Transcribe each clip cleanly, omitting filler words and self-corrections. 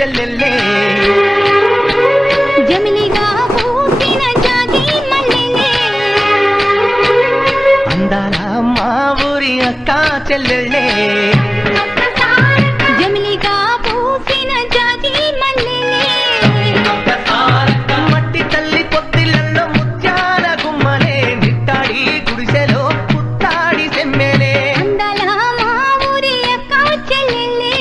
చెల్లెల్లే జమిలిగా పూసిన జాజి మల్లెలే అందాల మా ఊరి అక్క చెల్లెల్లే జమిలిగా పూసిన జాజి మల్లెలే మట్టి తల్లి పొత్తిళ్ళల్లో ముత్యాల గుమ్మలే నిట్టాడి గుడిసెలో పుట్టాడి సెమ్మెలే అందాల మా ఊరి అక్క చెల్లెలే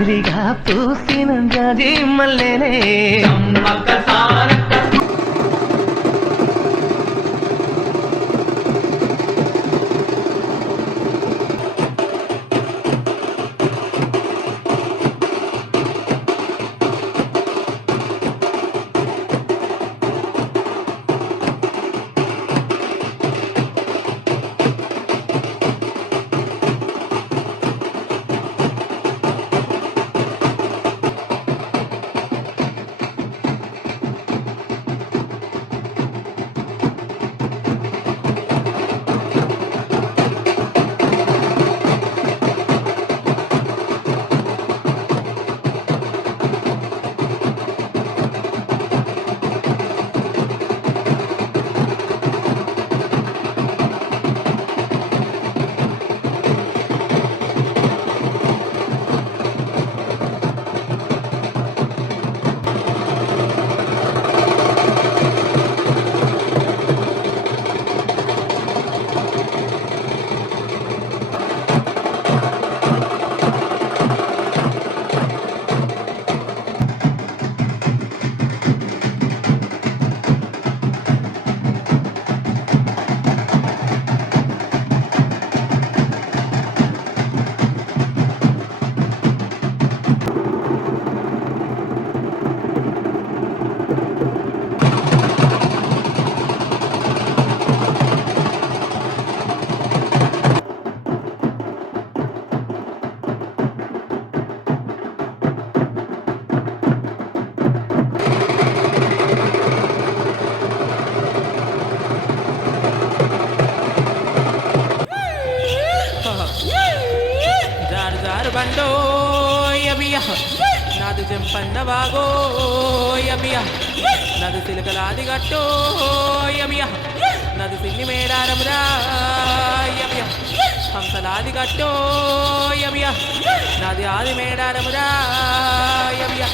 జమిలిగా పూసిన జాజి మల్లెలే ಬಂಡೋ ಯಬಿಯ ನಾದು ಜಂಪನ್ನವಾಗೋ ಯಬಿಯ ನದು ಸಿಲಕಲಾದಿ ಗಟ್ಟೋ ಯಬಿಯ ನದು ಸಿಲ್ಲಿ ಮೇಡಾರಮುರಾ ಯಬಿಯ ಹಂಸಲಾದಿ ಗಟ್ಟೋ ಯಬಿಯ ನಾದಿ ಆದಿ ಮೇಡಾರಮುರಾ ಯಬಿಯ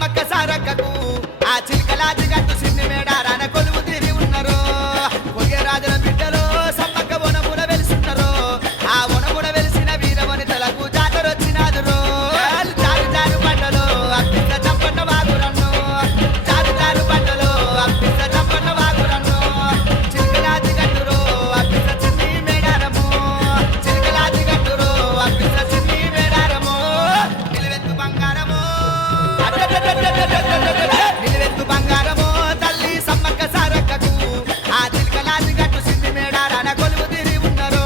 సమ్మక్క సారక్కకు ఆ చిలకలాది గట్టు సిన్ని మేడారాన కొలువు తీరి ఉన్నారు కొయ్య రాజుల బిడ్డలో సమ్మక్క వనమున వెలిసిన్నారు ఆ వనమున వెలిసిన వీర వనితలకు జాతర వచ్చినాదురో జారు జారు పంటలో అప్పిత చంపన్న వాగురన్ను జారు జారు పంటలో అప్పిత చంపన్న వాగురన్ను చిలకలాది గట్టురో అప్పిత చిన్ని మేడారము చిలకలాది గట్టురో అప్పిత చిన్ని మేడారము నిలువెత్తు బంగారము నిలువెత్తు బంగారము తల్లి సమ్మక్క సారక్కకు ఆ చిలకలాది గట్టు సిన్ని మేడారాన కొలువు తీరి ఉన్నారు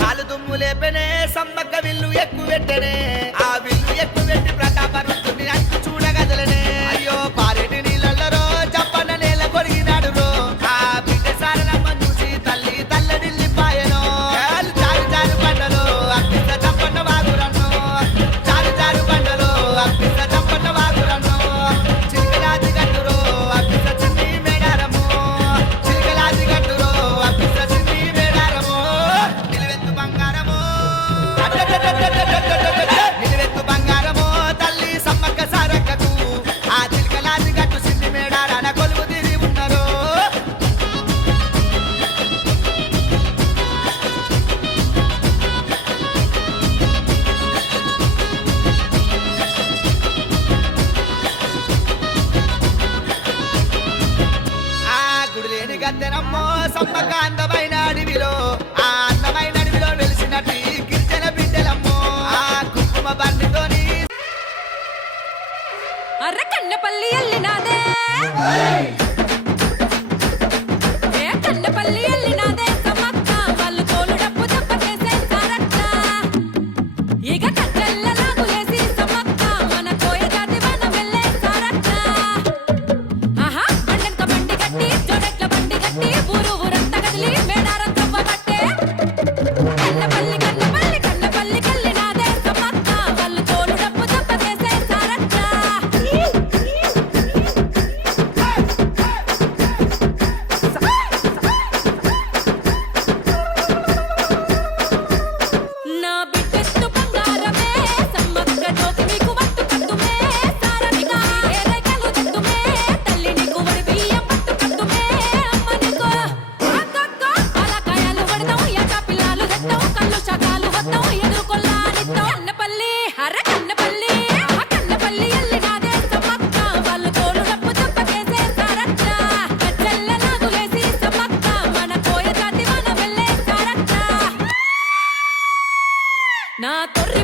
కాలు దుమ్ము లేపెనే సమ్మక్క విల్లు ఎక్కువ పెట్టనే ఆ విల్లు ఎక్కువ పెట్టి ప్రతాప రుద్రుని అంటు చూడగదలనే అయ్యో పారేటి నీళ్ళలో చప్పన నేల కొరిగినాడు రో ఆ బిడ్డ సారనమ్మ చూసి తల్లి తల్లడిల్లి పాయను చారు చారు పంటలో అప్పిత చప్పన్న వాగురన్ను చారు చారు పంటలో అప్పిత చప్పన్న వాగురన్ను చిలకలాది గట్టురో అప్పిత చిన్ని మేడారము చిలకలాది గట్టురో అప్పిత చిన్ని మేడారము నిలువెత్తు బంగారము నిలువెత్తు బంగారము తల్లి సమ్మక్క సారక్కకు ఆ చిలకలాది గట్టు సిన్ని మేడారాన కొలువు తీరి ఉన్నారు ఆ గుడిలేని గద్దెనమ్మో సమ్మక్క అందమైన అడవిలో ఆ అందమైన అడవిలో వెలిసినట్టు ఈ గిరిజన బిడ్డలమ్మో ఆ కుంకుమ బండితోని అర్ర కన్నపల్లి ఎల్లినాదే ఏ కన్నపల్లి ఎల్లినాదే సమ్మక్క వాళ్ళు తోలు డప్పు తప్పకేసే సారక్క ఇక కట్టెల్ల లాగులేసి సమ్మక్క మన కోయ జాతి మన వెళ్ళే సారక్క ఆహా బండెంక బండి గట్టి జోడెట్ల బండి గట్టి ఊరు ఊరంతా కదిలి మేడారం తవ్వబట్టే కన్నపల్లి కన్నపల్లి కన్నపల్లి కెల్లినాదే సమ్మక్క వాళ్ళు తోలు డప్పు తప్పకేసే సారక్క నా బిడ్డెత్తు బంగారమే సమ్మక్క జ్యోతి నీకు వట్టు కద్దుమే సారమిక ఏ రేఖలు తెద్దుమే తల్లి నీకు వడి బియ్యం పట్టు కద్దుమే అమ్మ నీకు అక్కక్క పాలకాయలు వడతాం ఎట పిల్లలు తెత్తాం కళ్ళు శాతాలు వత్తాం ఎదుర్కొల్లానిత్తాం కన్నపల్లి అర్ర కన్నపల్లి ఆ కన్నపల్లి ఎల్లినాదే సమ్మక్క వాళ్ళు తోలు డప్పు తప్పకేసే సారక్క కచ్చల్ల నాగులేసి సమ్మక్క మన కోయ జాతి మన వెళ్ళే సారక్క నా తొర్రి